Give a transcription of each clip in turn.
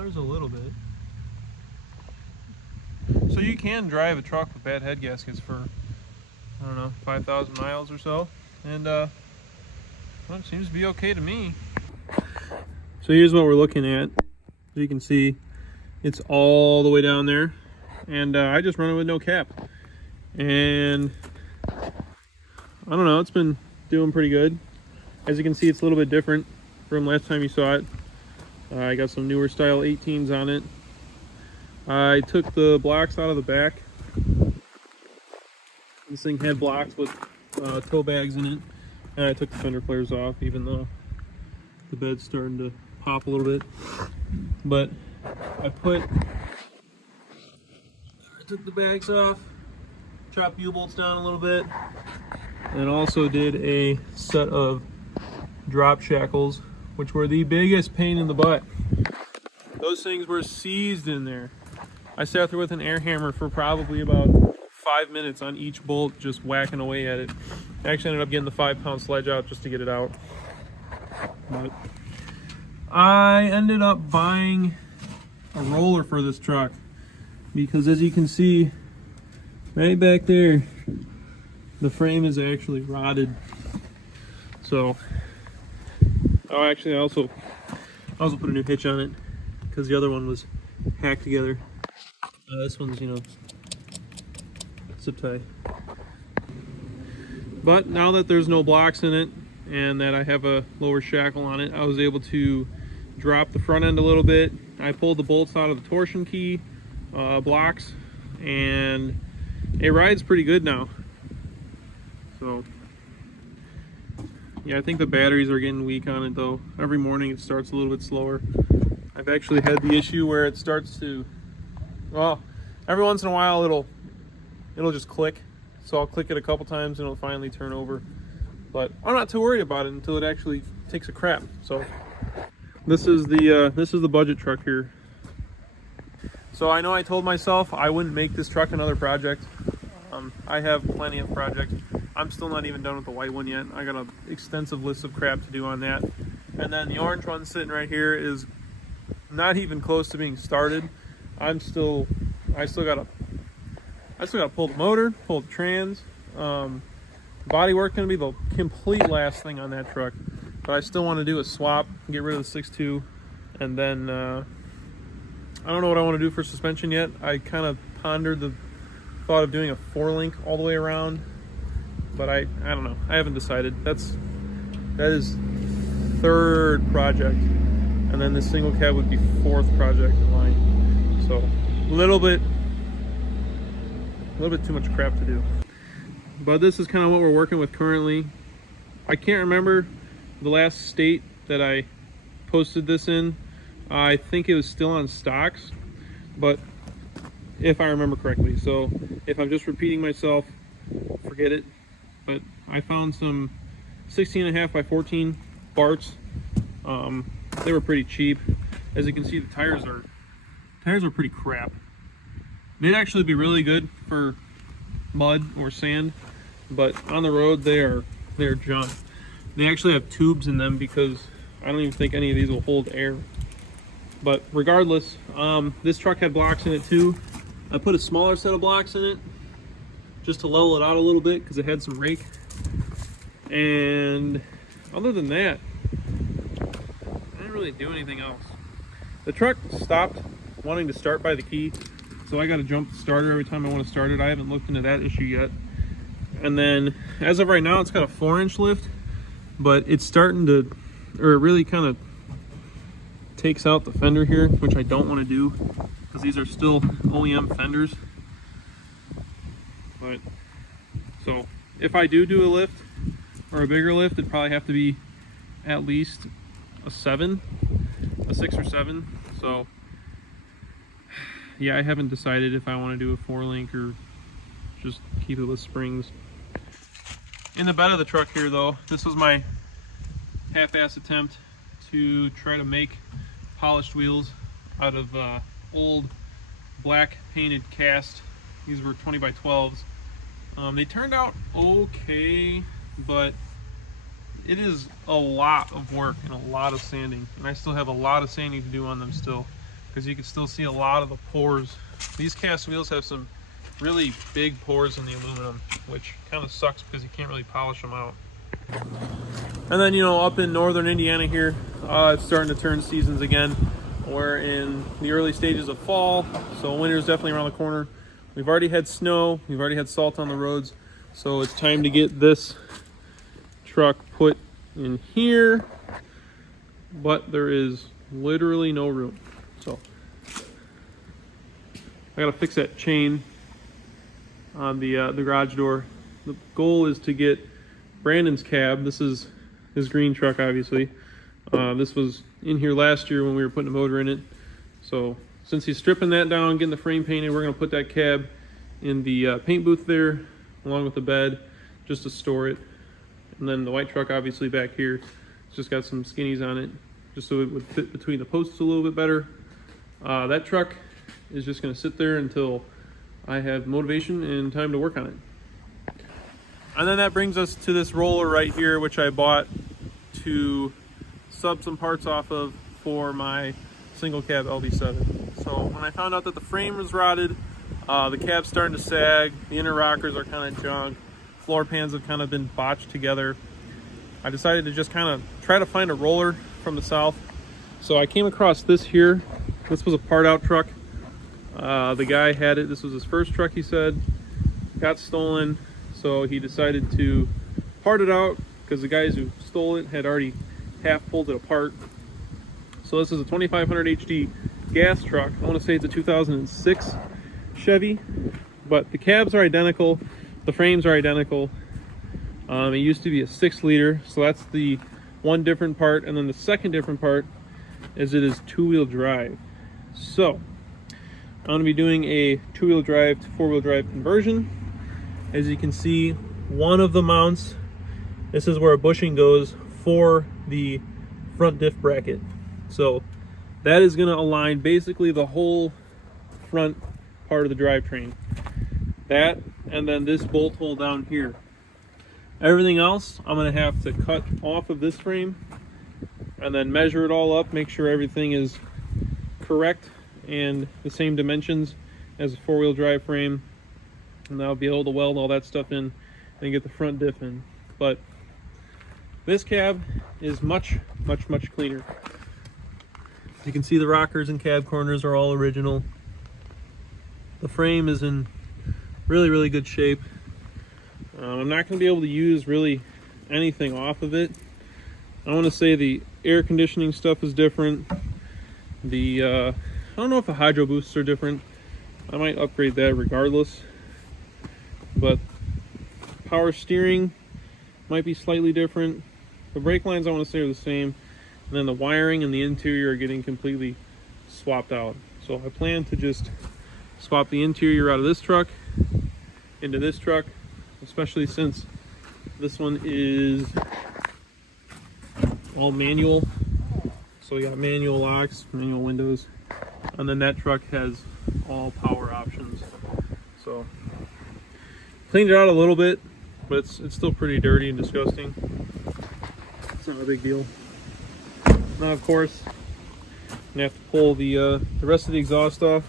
Now there's a little bit. So you can drive a truck with bad head gaskets for, I don't know, 5,000 miles or so, and well, it seems to be okay to me. So here's what we're looking at. As you can see, it's all the way down there, and I just run it with no cap, and I don't know, it's been doing pretty good. As you can see, it's a little bit different from last time you saw it. I got some newer style 18s on it. I took the blocks out of the back. This thing had blocks with tow bags in it, and I took the fender flares off, even though the bed's starting to pop a little bit. But I took the bags off, chopped U-bolts down a little bit, and also did a set of drop shackles, which were the biggest pain in the butt. Those things were seized in there. I sat there with an air hammer for probably about 5 minutes on each bolt, just whacking away at it. I actually ended up getting the 5-pound sledge out just to get it out. But I ended up buying a roller for this truck because, as you can see right back there, the frame is actually rotted. So, oh, actually, I also put a new hitch on it because the other one was hacked together. This one's, you know, zip tie. But now that there's no blocks in it and that I have a lower shackle on it, I was able to drop the front end a little bit. I pulled the bolts out of the torsion key blocks, and it rides pretty good now. So yeah, I think the batteries are getting weak on it though. Every morning it starts a little bit slower. I've actually had the issue where it starts to, well, every once in a while it'll just click. So I'll click it a couple times and it'll finally turn over. But I'm not too worried about it until it actually takes a crap. So this is the budget truck here. So I know I told myself I wouldn't make this truck another project. I have plenty of projects. I'm still not even done with the white one yet. I got an extensive list of crap to do on that. And then the orange one sitting right here is not even close to being started. I still gotta pull the motor, pull the trans. Body work gonna be the complete last thing on that truck. But I still want to do a swap, get rid of the 6.2, and then I don't know what I want to do for suspension yet. I kind of pondered the thought of doing a 4-link all the way around, but I don't know. I haven't decided. That is third project, and then this single cab would be fourth project in line. So a little bit too much crap to do. But this is kind of what we're working with currently. I can't remember the last state that I posted this in. I think it was still on stocks, but if I remember correctly. So if I'm just repeating myself, forget it. But I found some 16.5 by 14 Barts. They were pretty cheap. As you can see, the tires are pretty crap. They'd actually be really good for mud or sand, but on the road they're junk. They actually have tubes in them because I don't even think any of these will hold air. But regardless, this truck had blocks in it too. I put a smaller set of blocks in it just to level it out a little bit because it had some rake. And other than that, I didn't really do anything else. The truck stopped wanting to start by the key, so I got to jump the starter every time I want to start it. I haven't looked into that issue yet. And then as of right now, it's got a 4-inch lift, but it's starting to, or it really kind of takes out the fender here, which I don't want to do because these are still OEM fenders. But so if I do a lift or a bigger lift, it'd probably have to be at least a 6 or 7. So yeah, I haven't decided if I want to do a 4-link or just keep it with springs. In the bed of the truck here though, this was my half-ass attempt to try to make polished wheels out of old black painted cast. These were 20 by 12s. They turned out okay, but it is a lot of work and a lot of sanding, and I still have a lot of sanding to do on them still. because you can still see a lot of the pores. These cast wheels have some really big pores in the aluminum, which kind of sucks because you can't really polish them out. And then, you know, up in northern Indiana here, it's starting to turn seasons again. We're in the early stages of fall, so winter's definitely around the corner. We've already had snow, we've already had salt on the roads, so it's time to get this truck put in here, but there is literally no room. So I gotta fix that chain on the garage door. The goal is to get Brandon's cab. This is his green truck, obviously. This was in here last year when we were putting a motor in it. So since he's stripping that down, getting the frame painted, we're gonna put that cab in the paint booth there, along with the bed, just to store it. And then the white truck, obviously back here, it's just got some skinnies on it, just so it would fit between the posts a little bit better. That truck is just gonna sit there until I have motivation and time to work on it. And then that brings us to this roller right here, which I bought to sub some parts off of for my single cab LB7. So when I found out that the frame was rotted, the cab's starting to sag, the inner rockers are kind of junk, floor pans have kind of been botched together, I decided to just kind of try to find a roller from the south. So I came across this here. This was a part out truck. The guy had it. This was his first truck, he said. Got stolen, so he decided to part it out because the guys who stole it had already half pulled it apart. So this is a 2500 HD gas truck. I want to say it's a 2006 Chevy, but the cabs are identical, the frames are identical. It used to be a 6-liter, so that's the one different part. And then the second different part is it is 2-wheel drive. So I'm going to be doing a 2-wheel drive to 4-wheel drive conversion. As you can see, one of the mounts, this is where a bushing goes for the front diff bracket. So that is going to align basically the whole front part of the drivetrain. That, and then this bolt hole down here. Everything else I'm going to have to cut off of this frame and then measure it all up, make sure everything is correct and the same dimensions as a 4-wheel drive frame, and I'll be able to weld all that stuff in and get the front diff in. But this cab is much cleaner. You can see the rockers and cab corners are all original. The frame is in really good shape. I'm not going to be able to use really anything off of it. I want to say the air conditioning stuff is different. I don't know if the hydro boosts are different. I might upgrade that regardless. But power steering might be slightly different. The brake lines I want to say are the same. And then the wiring and the interior are getting completely swapped out. So I plan to just swap the interior out of this truck into this truck, especially since this one is all manual. So we got manual locks, manual windows, and then that truck has all power options. So cleaned it out a little bit, but it's still pretty dirty and disgusting. It's not a big deal. Now, of course, I'm gonna have to pull the rest of the exhaust off.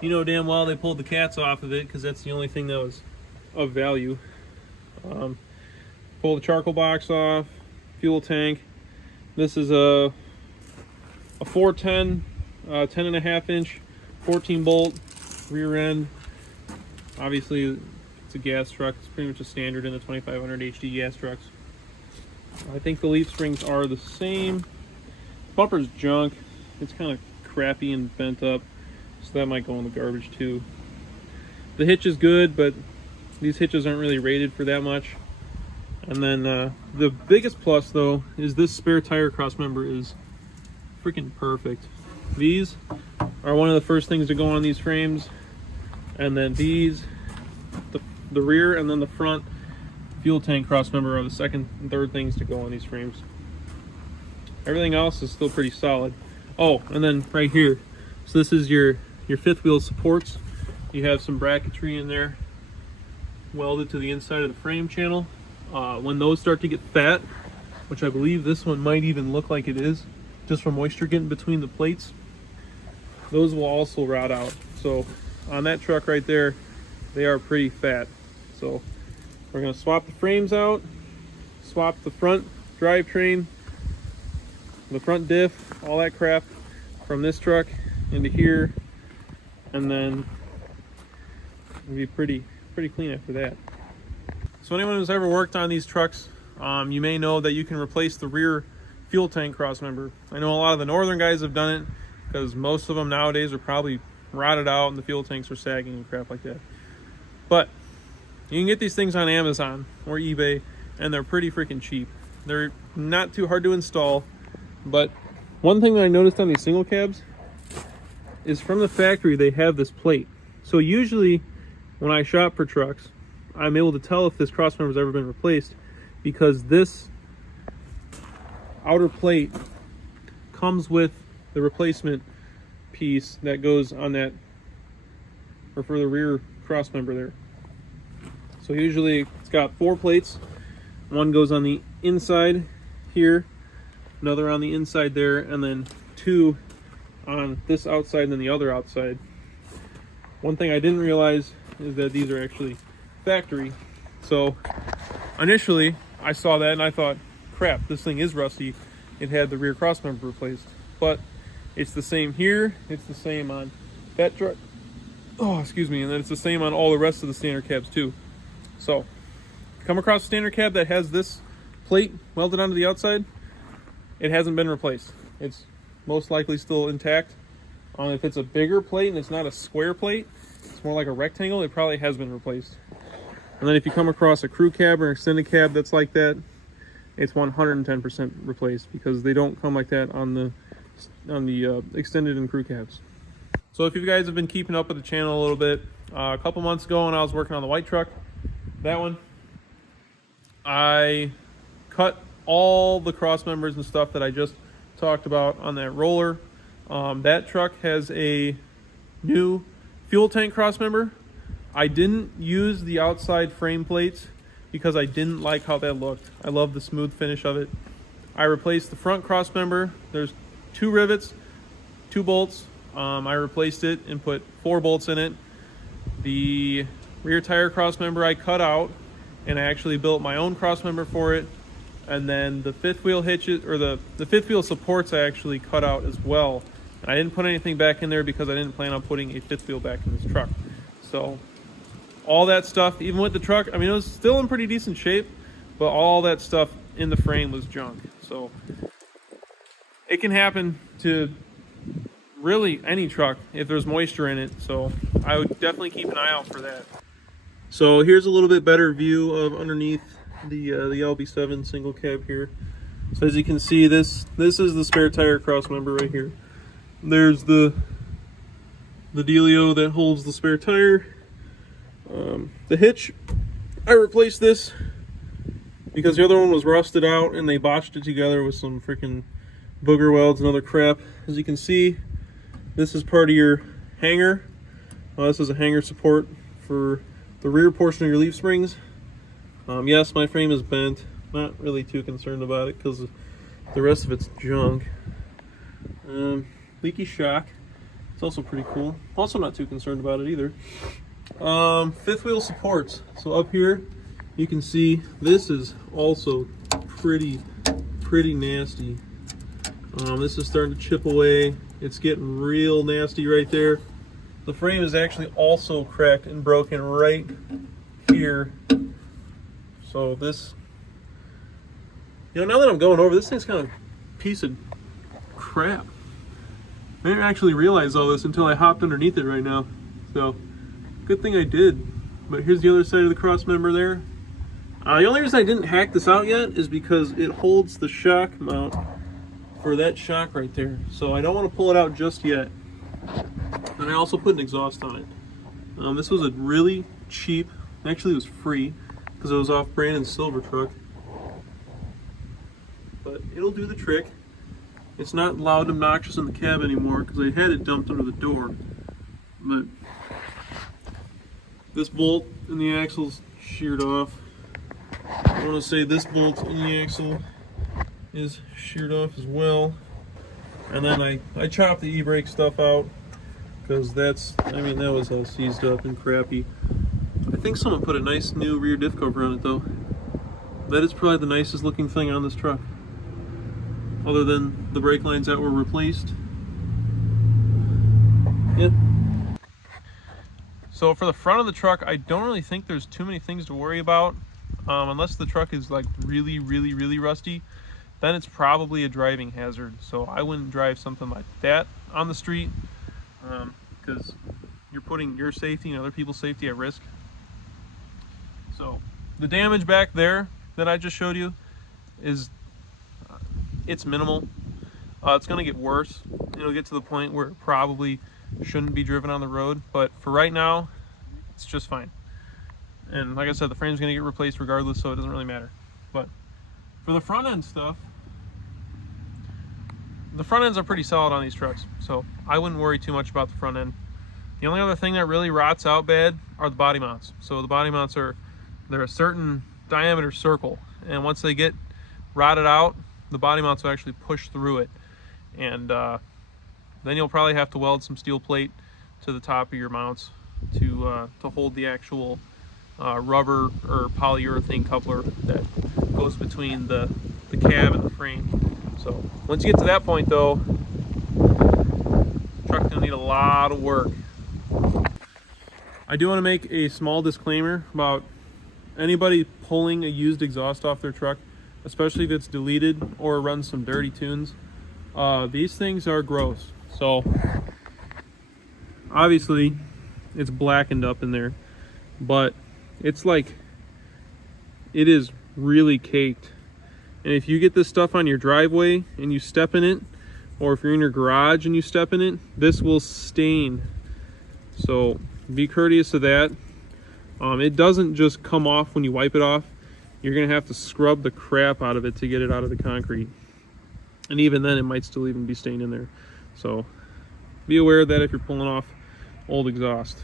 You know damn well they pulled the cats off of it because that's the only thing that was of value. Pull the charcoal box off, fuel tank. This is a 410, 10.5 inch, 14 bolt rear end. Obviously, it's a gas truck. It's pretty much a standard in the 2500 HD gas trucks. I think the leaf springs are the same. Bumper's junk. It's kind of crappy and bent up, so that might go in the garbage too. The hitch is good, but these hitches aren't really rated for that much. And then the biggest plus though is this spare tire cross member is freaking perfect. These are one of the first things to go on these frames, and then these, the rear and then the front fuel tank cross member are the second and third things to go on these frames. Everything else is still pretty solid. Oh, and then right here, so this is your fifth wheel supports. You have some bracketry in there welded to the inside of the frame channel. When those start to get fat, which I believe this one might even look like it is, just from moisture getting between the plates, those will also rot out. So on that truck right there, they are pretty fat. So we're gonna swap the frames out, swap the front drivetrain, the front diff, all that crap from this truck into here, and then it'll be pretty clean after that. So anyone who's ever worked on these trucks, you may know that you can replace the rear fuel tank cross member. I know a lot of the northern guys have done it because most of them nowadays are probably rotted out and the fuel tanks are sagging and crap like that. But you can get these things on Amazon or eBay, and they're pretty freaking cheap. They're not too hard to install, but one thing that I noticed on these single cabs is from the factory they have this plate. So usually when I shop for trucks, I'm able to tell if this cross member's ever been replaced because this outer plate comes with the replacement piece that goes on that, or for the rear cross member there. So usually it's got 4 plates. One goes on the inside here, another on the inside there, and then 2 on this outside and then the other outside. One thing I didn't realize is that these are actually factory. So initially I saw that and I thought, crap, this thing is rusty. It had the rear cross member replaced. But it's the same here, it's the same on that truck. Oh, excuse me, and then it's the same on all the rest of the standard cabs too. So, if you come across a standard cab that has this plate welded onto the outside, it hasn't been replaced. It's most likely still intact. If it's a bigger plate and it's not a square plate, it's more like a rectangle, it probably has been replaced. And then if you come across a crew cab or extended cab that's like that, it's 110% replaced because they don't come like that on the extended and crew cabs. So if you guys have been keeping up with the channel a little bit, a couple months ago when I was working on the white truck, that one, I cut all the cross members and stuff that I just talked about on that roller. That truck has a new fuel tank cross member. I didn't use the outside frame plates because I didn't like how that looked. I love the smooth finish of it. I replaced the front cross member. There's 2 rivets, 2 bolts. I replaced it and put 4 bolts in it. The rear tire cross member I cut out, and I actually built my own cross member for it. And then the fifth wheel hitches, or the fifth wheel supports, I actually cut out as well. And I didn't put anything back in there because I didn't plan on putting a fifth wheel back in this truck. So all that stuff, even with the truck, I mean, it was still in pretty decent shape, but all that stuff in the frame was junk. So it can happen to really any truck if there's moisture in it. So I would definitely keep an eye out for that. So here's a little bit better view of underneath the LB7 single cab here. So as you can see, this is the spare tire cross member right here. There's the dealio that holds the spare tire. The hitch, I replaced this because the other one was rusted out and they botched it together with some freaking booger welds and other crap. As you can see, this is part of your hanger. This is a hanger support for the rear portion of your leaf springs. Yes, my frame is bent. Not really too concerned about it because the rest of it's junk. Leaky shock. It's also pretty cool. Also not too concerned about it either. Fifth wheel supports. So up here, you can see this is also pretty nasty. This is starting to chip away. It's getting real nasty right there. The frame is actually also cracked and broken right here. So this, now that I'm going over, this thing's kind of a piece of crap. I didn't actually realize all this until I hopped underneath it right now. So, good thing I did. But here's the other side of the cross member there. The only reason I didn't hack this out yet is because it holds the shock mount for that shock right there. So I don't want to pull it out just yet. And I also put an exhaust on it. This was a really cheap, actually it was free, because it was off Brandon's silver truck. But it'll do the trick. It's not loud and obnoxious in the cab anymore because I had it dumped under the door. But this bolt in the axle's sheared off. I want to say this bolt in the axle is sheared off as well. And then I chopped the e-brake stuff out. because that's, I mean, that was all seized up and crappy. I think someone put a nice new rear diff cover on it though. That is probably the nicest looking thing on this truck, other than the brake lines that were replaced. Yeah. So for the front of the truck, I don't really think there's too many things to worry about, unless the truck is like really, really, really rusty. Then it's probably a driving hazard. So I wouldn't drive something like that on the street, because you're putting your safety and other people's safety at risk. So the damage back there that I just showed you is, it's minimal. It's going to get worse. It'll get to the point where it probably shouldn't be driven on the road, but for right now, it's just fine. And like I said, the frame's going to get replaced regardless, so it doesn't really matter. But for the front end stuff, the front ends are pretty solid on these trucks, so I wouldn't worry too much about the front end. The only other thing that really rots out bad are the body mounts. So the body mounts they're a certain diameter circle, and once they get rotted out, the body mounts will actually push through it, and then you'll probably have to weld some steel plate to the top of your mounts to hold the actual rubber or polyurethane coupler that goes between the cab and the frame. So once you get to that point though, the truck's gonna need a lot of work. I do want to make a small disclaimer about anybody pulling a used exhaust off their truck, especially if it's deleted or runs some dirty tunes. These things are gross. So obviously it's blackened up in there, but it's like, it is really caked. And if you get this stuff on your driveway and you step in it, or if you're in your garage and you step in it, this will stain. So be courteous of that. It doesn't just come off when you wipe it off. You're gonna have to scrub the crap out of it to get it out of the concrete. And even then, it might still even be stained in there. So be aware of that if you're pulling off old exhaust.